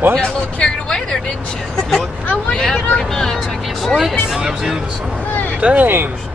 What? You got a little carried away there, didn't you? I want to Yeah, get pretty on much. I guess you What? did. That was the end of the song. Look. Dang.